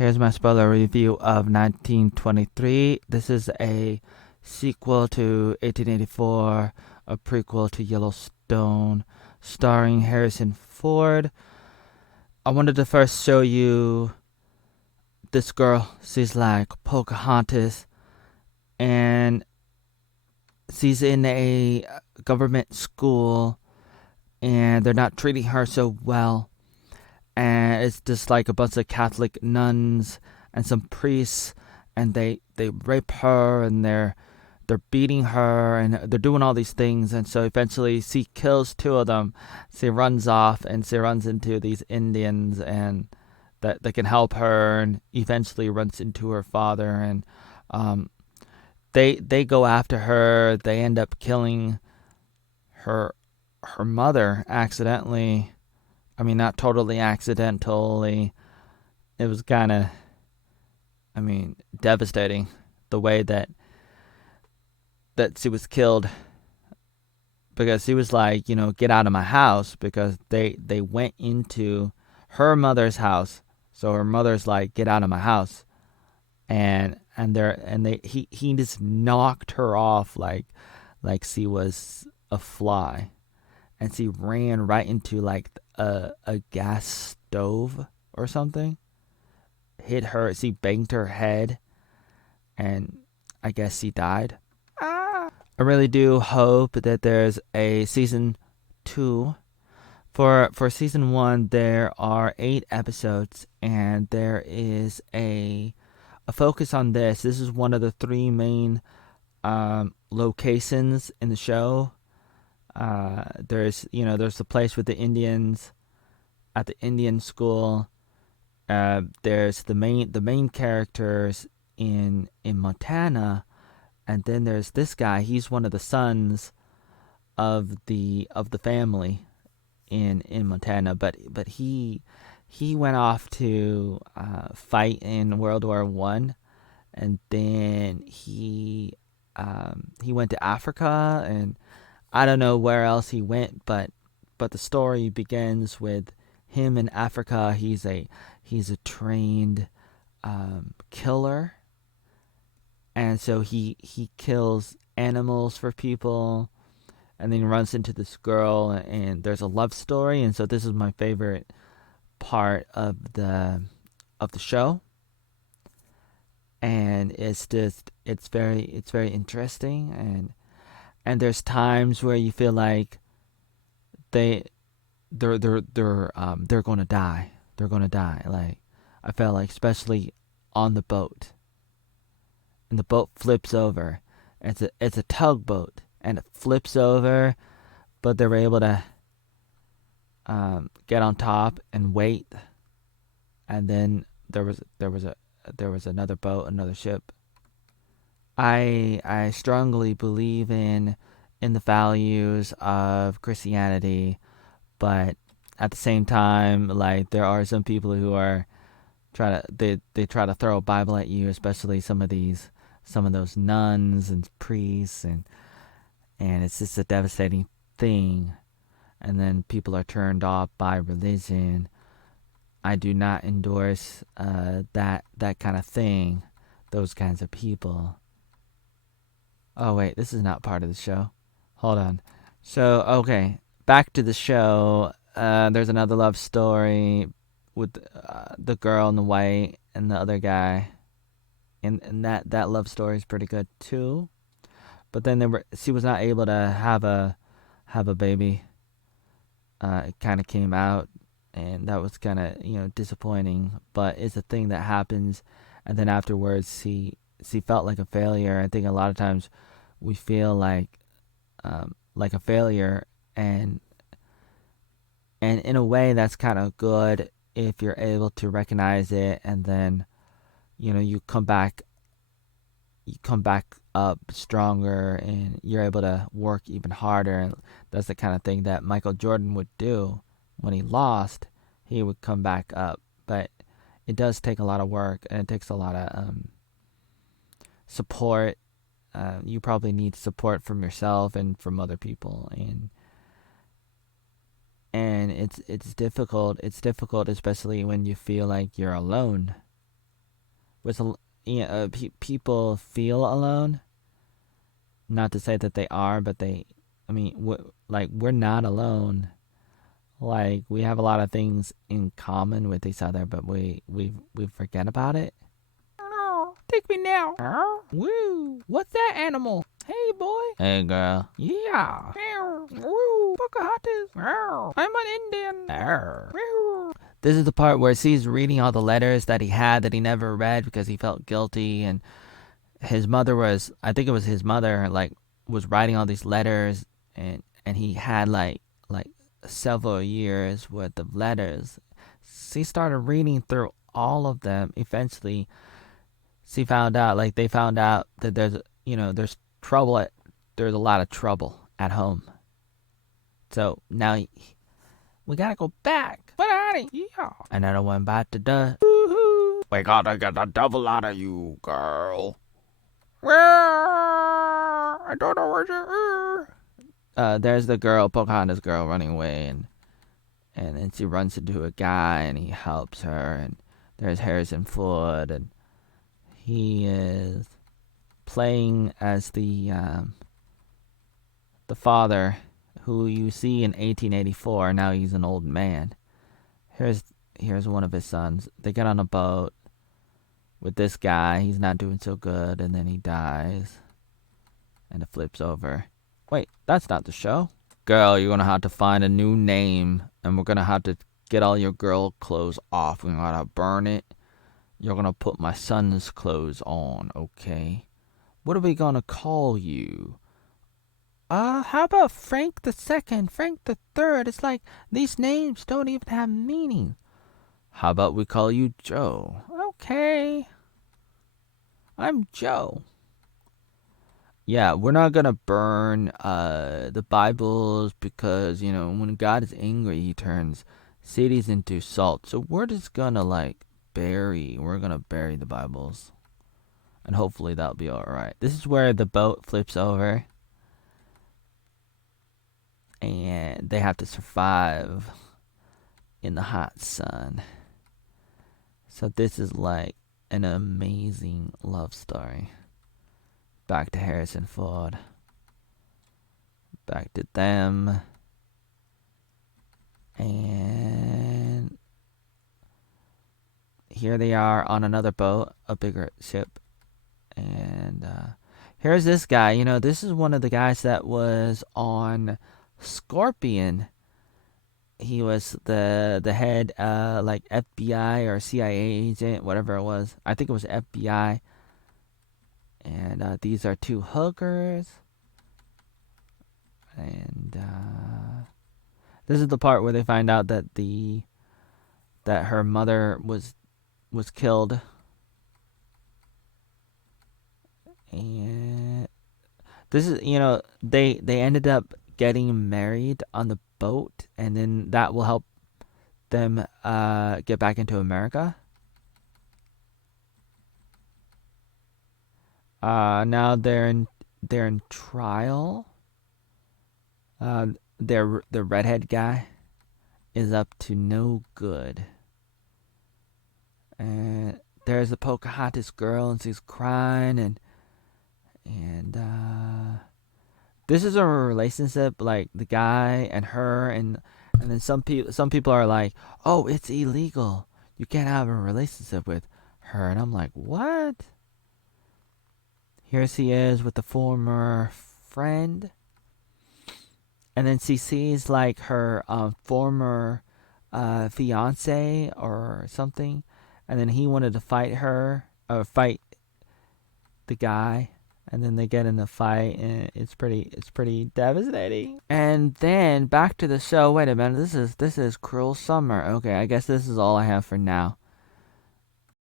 Here's my spoiler review of 1923. This is a sequel to 1884, a prequel to Yellowstone, starring Harrison Ford. I wanted to first show you this girl. She's like Pocahontas, and she's in a government school, and they're not treating her so well. And it's just like a bunch of Catholic nuns and some priests, and they rape her, and they're beating her, and they're doing all these things. And so eventually she kills two of them. She runs off, and she runs into these Indians, and that can help her, and eventually runs into her father. And um, they go after her. They end up killing her her mother accidentally. I mean, not totally accidentally. It was kind of, devastating the way that she was killed, because she was like, get out of my house, because they went into her mother's house. So her mother's like, get out of my house. And he just knocked her off like she was a fly, and she ran right into like a gas stove or something. Hit her. She banged her head, and I guess she died. I really do hope that there's a season two. For season one, there are 8 episodes, and there is a focus on this. This is one of the three main locations in the show. There's the place with the Indians at the Indian school. There's the main characters in Montana, and then there's this guy. He's one of the sons of the family in Montana, but he went off to fight in World War I, and then he went to Africa, and I don't know where else he went, but the story begins with him in Africa. He's a trained killer, and so he kills animals for people, and then he runs into this girl, and there's a love story. And so this is my favorite part of the show, and it's very interesting. And there's times where you feel like they they're gonna die. They're gonna die. Like, I felt like, especially on the boat, and the boat flips over. It's a tugboat, and it flips over, but they were able to get on top and wait. And then there was another boat, another ship. I strongly believe in the values of Christianity, but at the same time, like, there are some people who are they try to throw a Bible at you, especially some of those nuns and priests, and it's just a devastating thing. And then people are turned off by religion. I do not endorse that kind of thing, those kinds of people. Oh wait, this is not part of the show. Hold on. So, okay, back to the show. There's another love story with the girl in the white and the other guy, and that love story is pretty good too. But then she was not able to have a baby. It kind of came out, and that was kind of disappointing. But it's a thing that happens, and then afterwards, she felt like a failure. I think a lot of times we feel like a failure, and in a way that's kind of good if you're able to recognize it, and then you come back up stronger, and you're able to work even harder. And that's the kind of thing that Michael Jordan would do. When he lost, he would come back up. But it does take a lot of work, and it takes a lot of support. You probably need support from yourself and from other people, and it's difficult. It's difficult, especially when you feel like you're alone. with people feel alone. Not to say that they are, but I mean, we're not alone. Like, we have a lot of things in common with each other, but we forget about it. Take me now. Woo! What's that animal? Hey, boy. Hey, girl. Yeah. Woo! Pocahontas. I'm an Indian. This is the part where he's reading all the letters that he had that he never read because he felt guilty, and his mother was, I think it was his mother, like, was writing all these letters, and he had like several years worth of letters. So he started reading through all of them. Eventually, she found out, like, they found out that there's there's a lot of trouble at home. So now we gotta go back. But honey, yeah. Another one about to die. We gotta get the devil out of you, girl. I don't know where you are. There's the girl, Pocahontas girl, running away, and then she runs into a guy, and he helps her, and there's Harrison Ford, and he is playing as the father who you see in 1884. Now he's an old man. Here's one of his sons. They get on a boat with this guy. He's not doing so good, and then he dies, and it flips over. Wait, that's not the show. Girl, you're gonna have to find a new name, and we're gonna have to get all your girl clothes off. We're gonna burn it. You're gonna put my son's clothes on, okay? What are we gonna call you? How about Frank the Second, Frank the Third? It's like these names don't even have meaning. How about we call you Joe? Okay. I'm Joe. Yeah, we're not gonna burn the Bibles because, when God is angry, he turns cities into salt. So we're just gonna we're gonna bury the Bibles. And hopefully that'll be alright. This is where the boat flips over. And they have to survive in the hot sun. So this is like an amazing love story. Back to Harrison Ford. Back to them. And here they are on another boat, a bigger ship. And here's this guy. This is one of the guys that was on Scorpion. He was the head FBI or CIA agent, whatever it was. I think it was FBI. And these are two hookers. And this is the part where they find out that that her mother was killed. And this is, they ended up getting married on the boat, and then that will help them get back into America. Now they're in trial. The redhead guy is up to no good. And there's the Pocahontas girl, and she's crying, and this is a relationship, like the guy and her, and then some people are like, oh, it's illegal. You can't have a relationship with her. And I'm like, what? Here she is with the former friend. And then she sees like her former fiance or something. And then he wanted to fight her, or fight the guy. And then they get in a fight, and it's pretty devastating. And then back to the show. Wait a minute, this is Cruel Summer. Okay, I guess this is all I have for now.